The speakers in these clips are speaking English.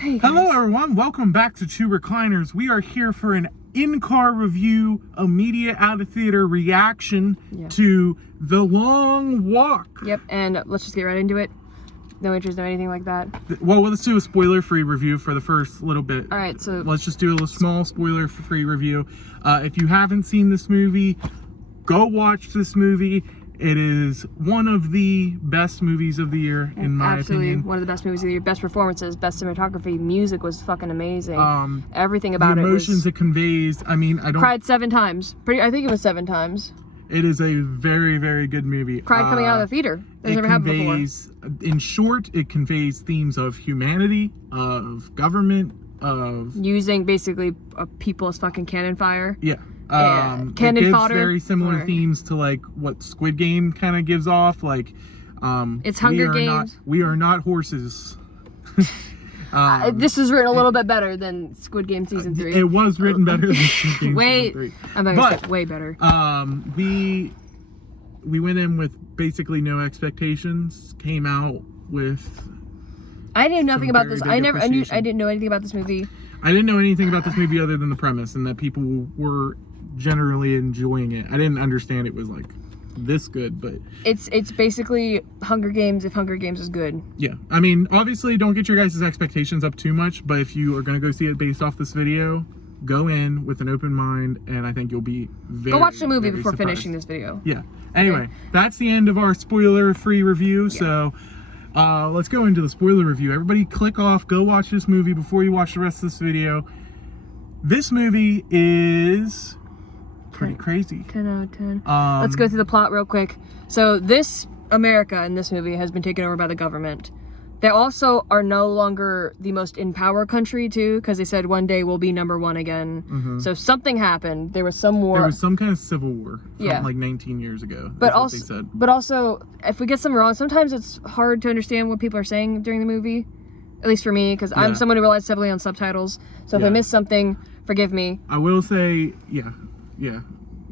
Hey guys. Hello everyone, welcome back to Two Recliners. We are here for an in-car review, immediate out-of-theater reaction to The Long Walk. Yep, and let's just get right into it. No intros, no anything like that. Well, let's do a spoiler-free review for the first little bit. All right, so let's just do a little small spoiler-free review. If you haven't seen this movie, go watch this movie. It is one of the best movies of the year, in my opinion. One of the best movies of the year. Best performances, best cinematography, music was fucking amazing. Everything about the it was... emotions it conveys, I mean, I don't... Cried 7 times. I think it was 7 times. It is a very, very good movie. Cried coming out of the theater. That's never happened before. In short, it conveys themes of humanity, of government, of... using, basically, people as fucking cannon fire. Yeah. Cannon it gives fodder. Very similar themes to like what Squid Game kind of gives off. Like, it's Hunger Games. We are not horses. This was written a little bit better than Squid Game season 3. It was written better than Squid Game season 3. I'm not gonna way better. We went in with basically no expectations. Came out with. I knew nothing about this. I didn't know anything about this movie. I didn't know anything about this movie other than the premise and that people were generally enjoying it. I didn't understand it was like this good, but it's basically Hunger Games if Hunger Games is good. Yeah, I mean, obviously don't get your guys' expectations up too much, but if you are going to go see it based off this video, go in with an open mind, and I think you'll be very, go watch the movie before surprised. Finishing this video. Yeah. Anyway, That's the end of our spoiler-free review. So let's go into the spoiler review. Everybody click off, go watch this movie before you watch the rest of this video. This movie is pretty crazy. 10 out of 10. Let's go through the plot real quick. So this America in this movie has been taken over by the government. They also are no longer the most in power country too, because they said one day we'll be #1 again. So something happened. There was some war. There was some kind of civil war from like 19 years ago. But also, if we get something wrong, sometimes it's hard to understand what people are saying during the movie. At least for me, because I'm someone who relies heavily on subtitles. So if I miss something, forgive me. I will say, yeah.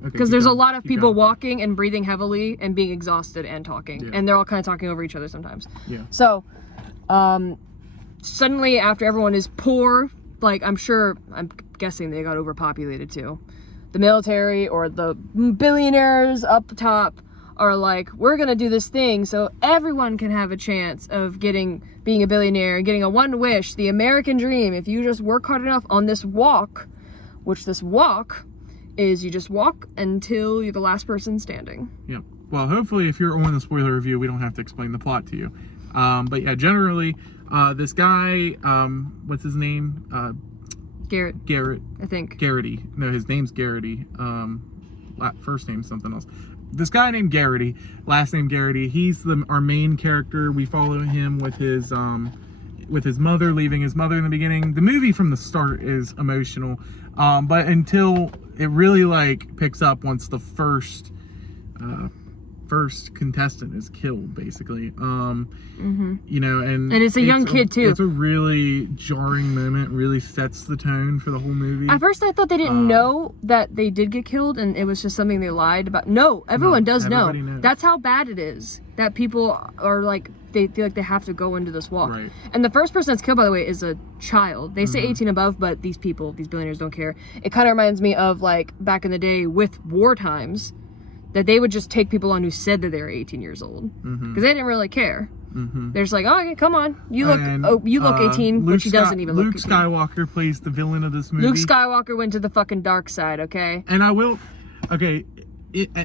Because there's a lot of people walking and breathing heavily and being exhausted and talking. And they're all kind of talking over each other sometimes. Yeah. So, suddenly after everyone is poor, like I'm guessing they got overpopulated too. The military or the billionaires up top are like, we're gonna do this thing so everyone can have a chance of being a billionaire and getting a one wish, the American dream. If you just work hard enough on this walk, which this walk is you just walk until you're the last person standing. Yep. Well, hopefully if you're on the spoiler review, we don't have to explain the plot to you. But yeah, generally, this guy, what's his name? Garrett. I think. Garrity. No, his name's Garrity. First name's something else. This guy named Garrity, last name Garrity, he's our main character. We follow him with his mother, leaving his mother in the beginning. The movie from the start is emotional, but until it really like picks up once the first contestant is killed, basically. You know, and it's a young kid too. It's a really jarring moment, really sets the tone for the whole movie. At first I thought they didn't know that they did get killed and it was just something they lied about. No, everyone does know. Knows. That's how bad it is. That people are like, they feel like they have to go into this walk. Right. And the first person that's killed, by the way, is a child. They say 18 above, but these billionaires don't care. It kind of reminds me of like back in the day with war times, that they would just take people on who said that they were 18 years old because they didn't really care. They're just like, oh, okay, come on, you look 18, but she doesn't even look 18. Luke Skywalker plays the villain of this movie. Luke Skywalker went to the fucking dark side, okay? And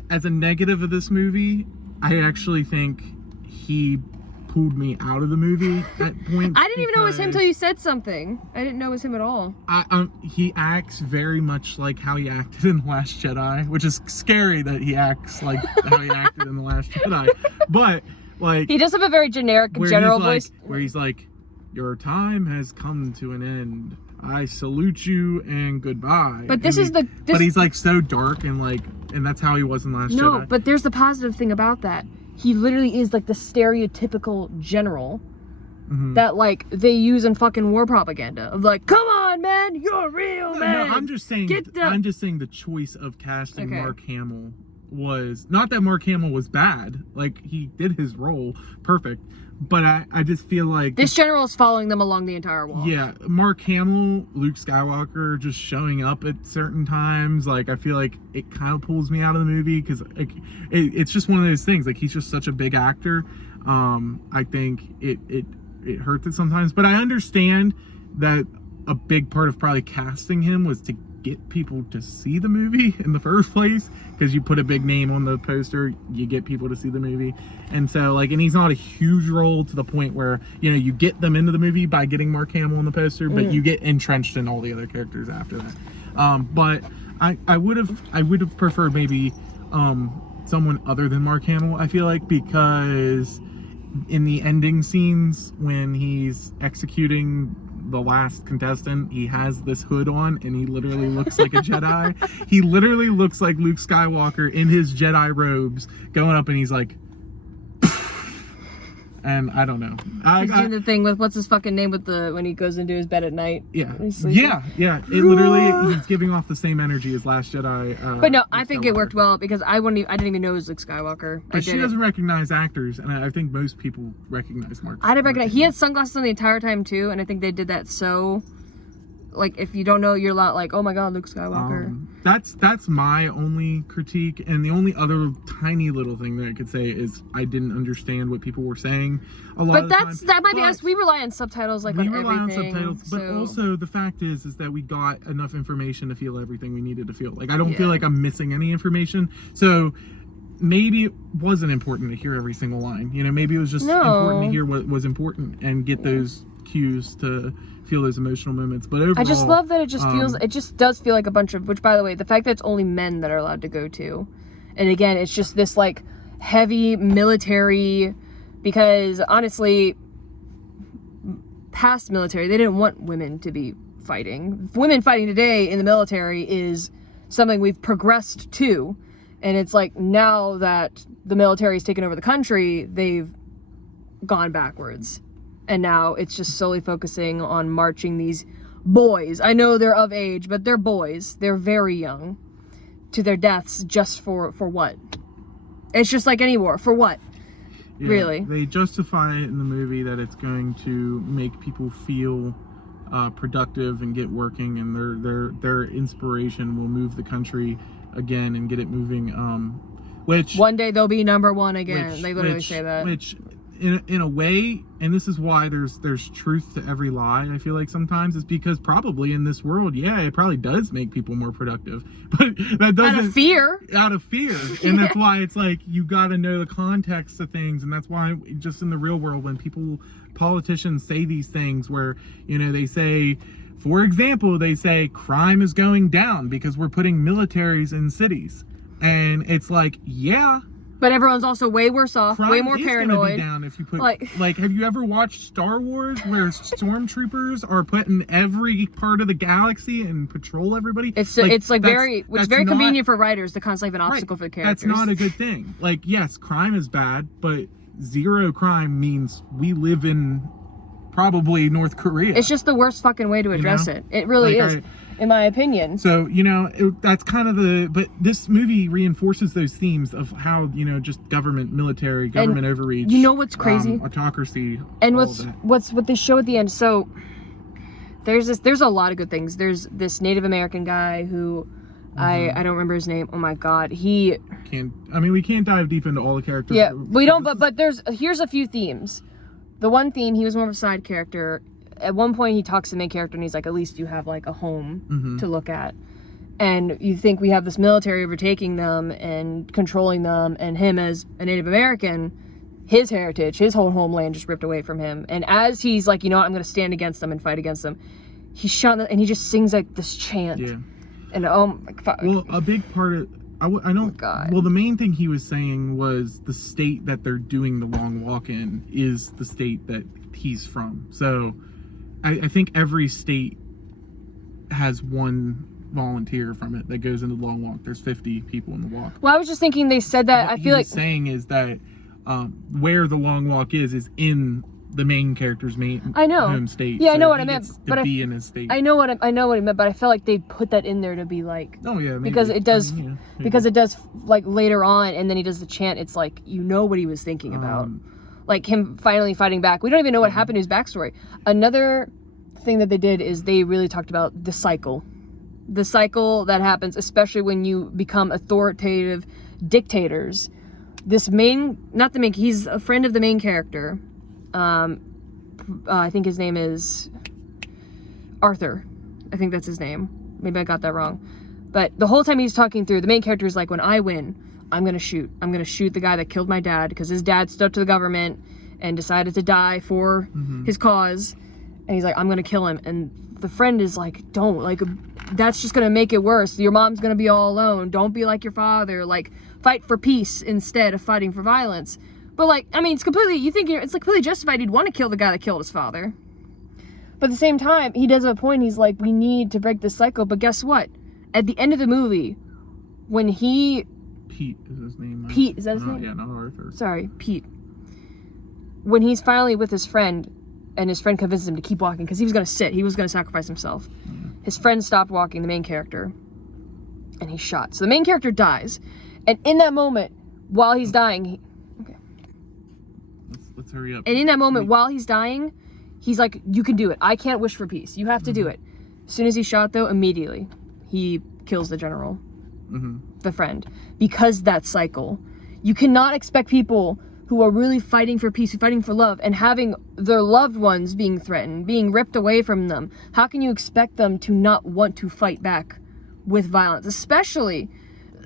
as a negative of this movie, I actually think he pulled me out of the movie at points. I didn't even know it was him until you said something. I didn't know it was him at all. He acts very much like how he acted in The Last Jedi, which is scary that he acts like how he acted in The Last Jedi. But like, he does have a very generic, general voice. Where he's like, "Your time has come to an end. I salute you and goodbye." But but he's like so dark and like, and that's how he was in The Last Jedi. No, but there's the positive thing about that. He literally is like the stereotypical general that like they use in fucking war propaganda of like, come on man, you're a real man. No, I'm just saying the choice of casting Mark Hamill was, not that Mark Hamill was bad, like he did his role perfect, but I just feel like this general is following them along the entire walk. Yeah, Mark Hamill, Luke Skywalker just showing up at certain times, like I feel like it kind of pulls me out of the movie, because like, it's just one of those things, like he's just such a big actor. I think it hurts it sometimes, but I understand that a big part of probably casting him was to get people to see the movie in the first place, because you put a big name on the poster, you get people to see the movie. And so like, and he's not a huge role to the point where, you know, you get them into the movie by getting Mark Hamill on the poster, but you get entrenched in all the other characters after that. But I would have preferred maybe someone other than Mark Hamill, I feel like, because in the ending scenes when he's executing the last contestant, he has this hood on and he literally looks like a Jedi. He literally looks like Luke Skywalker in his Jedi robes going up, and he's like, and I don't know. He's doing the thing with, what's his fucking name, with the, when he goes into his bed at night. Yeah. Yeah. It literally, he's giving off the same energy as Last Jedi. But no, I think it worked well, because I didn't even know it was Luke Skywalker. But she doesn't recognize actors, and I think most people recognize Mark. I didn't recognize. He had sunglasses on the entire time too, and I think they did that so, like, if you don't know, you're not like, oh my god, Luke Skywalker. That's my only critique, and the only other tiny little thing that I could say is I didn't understand what people were saying a lot of the time. That might be us. We rely on subtitles, like, on everything. We rely on subtitles, but also the fact is that we got enough information to feel everything we needed to feel. Like, I don't feel like I'm missing any information. So maybe it wasn't important to hear every single line. You know, maybe it was just important to hear what was important and get those cues to feel those emotional moments. But overall, I just love that it just feels, it just does feel like a bunch of, which, by the way, the fact that it's only men that are allowed to go to, and again, it's just this like heavy military, because honestly, past military, they didn't want women to be fighting. Women fighting today in the military is something we've progressed to, and it's like, now that the military's taken over the country, they've gone backwards. And now it's just solely focusing on marching these boys. I know they're of age, but they're boys. They're very young. To their deaths, just for what? It's just like any war. For what? Yeah, really? They justify it in the movie that it's going to make people feel productive and get working, and their inspiration will move the country again and get it moving. Which one day they'll be number one again. They literally say that. Which, in a way, and this is why there's truth to every lie, I feel like sometimes, is because probably in this world, it probably does make people more productive, but that doesn't, out of fear. And that's why it's like, you got to know the context of things. And that's why just in the real world, when politicians say these things where, you know, they say, for example, they say crime is going down because we're putting militaries in cities, and it's like, but everyone's also way worse off, way more paranoid. Be down if you put, like, have you ever watched Star Wars, where stormtroopers are put in every part of the galaxy and patrol everybody? It's very convenient for writers to constantly have an obstacle for the characters. That's not a good thing. Like, yes, crime is bad, but zero crime means we live in probably North Korea. It's just the worst fucking way to address it. It really is. In my opinion. So, you know, that's kind of but this movie reinforces those themes of how, you know, just government overreach. You know what's crazy? Autocracy. And what they show at the end. So there's a lot of good things. There's this Native American guy who I don't remember his name. Oh my god. We can't dive deep into all the characters. Yeah, we don't, but here's a few themes. The one theme, he was more of a side character. At one point, he talks to the main character, and he's like, at least you have, like, a home to look at. And you think we have this military overtaking them and controlling them, and him as a Native American, his heritage, his whole homeland just ripped away from him. And as he's like, you know what, I'm going to stand against them and fight against them, he's shot, and he just sings, like, this chant. Yeah. And, oh, my fuck. Well, a big part of... I know. Oh, well, the main thing he was saying was the state that they're doing the long walk in is the state that he's from. So... I think every state has one volunteer from it that goes into the long walk. There's 50 people in the walk. Well, I was just thinking they said that. What I feel like saying is that where the long walk is in the main character's I know. home state. Yeah, so I know what he I meant. gets to But be in his state. I know what he meant, but I felt like they put that in there to be like. Oh yeah, maybe. Because it does. Maybe. Because it does like later on, and then he does the chant. It's like you know what he was thinking about, like him finally fighting back. We don't even know what happened to his backstory. Another thing that they did is they really talked about the cycle that happens, especially when you become authoritative dictators. He's a friend of the main character. I think his name is Arthur. I think that's his name. Maybe I got that wrong. But the whole time he's talking through, the main character is like, when I win, I'm gonna shoot the guy that killed my dad, because his dad stood up to the government and decided to die for his cause. And he's like, I'm gonna kill him. And the friend is like, don't, like, that's just gonna make it worse. Your mom's gonna be all alone. Don't be like your father. Like, fight for peace instead of fighting for violence. But like, I mean, it's completely justified. He'd want to kill the guy that killed his father. But at the same time, he does have a point. He's like, we need to break this cycle. But guess what? At the end of the movie, when Pete is his name. Pete, is that his name? Yeah, not Arthur. Sorry, Pete. When he's finally with his friend, and his friend convinces him to keep walking, because he was going to sit. He was going to sacrifice himself. Yeah. His friend stopped walking, the main character, and he's shot. So the main character dies. And in that moment, while he's dying... Let's hurry up. And in that moment, while he's dying, he's like, you can do it. I can't wish for peace. You have to do it. As soon as he's shot, though, immediately, he kills the general, the friend. Because that cycle. You cannot expect people who are really fighting for peace, fighting for love, and having their loved ones being threatened, being ripped away from them. How can you expect them to not want to fight back with violence? Especially,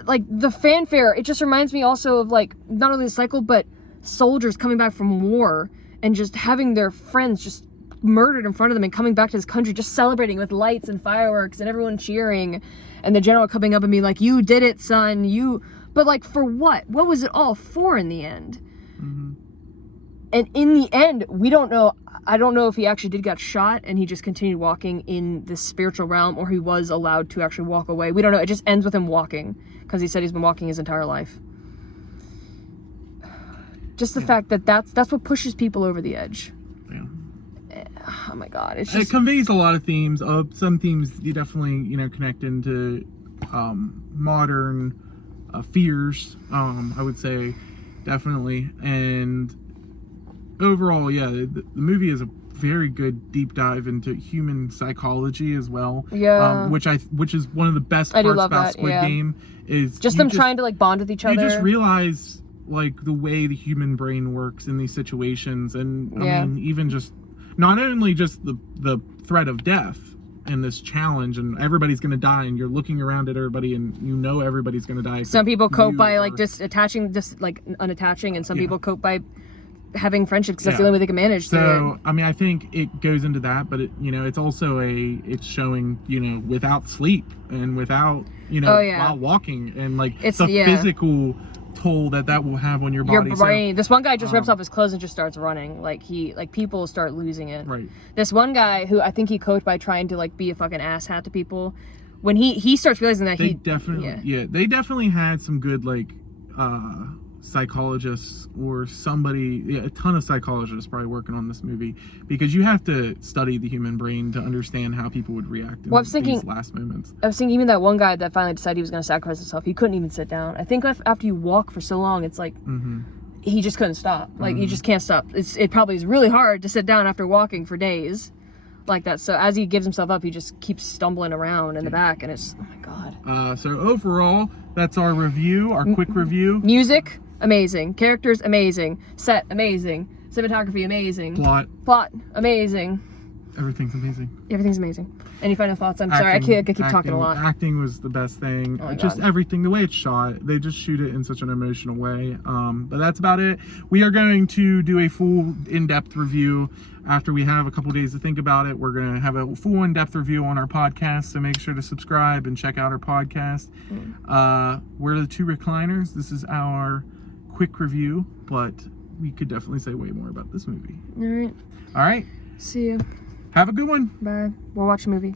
like, the fanfare. It just reminds me also of, like, not only the cycle, but soldiers coming back from war and just having their friends just murdered in front of them and coming back to this country, just celebrating with lights and fireworks and everyone cheering, and the general coming up and being like, you did it, son, but like, for what was it all for in the end? And in the end, we don't know. I don't know if he actually did get shot and he just continued walking in this spiritual realm, or he was allowed to actually walk away. We don't know. It just ends with him walking, because he said he's been walking his entire life. Just the fact that that's what pushes people over the edge. Yeah. Oh my God, it's just... It conveys a lot of themes. Some themes you definitely connect into modern fears. I would say definitely, and overall, yeah, the movie is a very good deep dive into human psychology as well. Yeah. Which is one of the best parts about Squid Game is just them trying to like bond with each other. You just realize like the way the human brain works in these situations, and I mean, even just not only just the threat of death in this challenge, and everybody's gonna die, and you're looking around at everybody and everybody's gonna die. Some people cope by like unattaching, and some people cope by having friendships, because that's the only way they can manage. So I mean, I think it goes into that, but it's also it's showing without sleep and without while walking, and like it's the physical toll that will have on your body. So, this one guy just rips off his clothes and just starts running. Like people start losing it. Right. This one guy who I think he coached by trying to like be a fucking asshat to people, when he starts realizing that they definitely had some good like psychologists or somebody, a ton of psychologists probably working on this movie, because you have to study the human brain to understand how people would react in these last moments. I was thinking even that one guy that finally decided he was going to sacrifice himself, he couldn't even sit down. I think after you walk for so long, it's like he just couldn't stop. Like you just can't stop. It probably is really hard to sit down after walking for days like that. So as he gives himself up, he just keeps stumbling around in the back, and it's, oh my God. So overall, that's our review, our quick review. Music, amazing. Characters, amazing. Set, amazing. Cinematography, amazing. Plot, amazing. Everything's amazing. Everything's amazing. Any final thoughts? I'm sorry, I keep talking a lot. Acting was the best thing. Oh just everything, the way it's shot, they just shoot it in such an emotional way. But that's about it. We are going to do a full in-depth review after we have a couple days to think about it. We're going to have a full in-depth review on our podcast, so make sure to subscribe and check out our podcast. We're the Two Recliners. This is our quick review, but we could definitely say way more about this movie. All right. All right. See you. Have a good one. Bye. We'll watch a movie.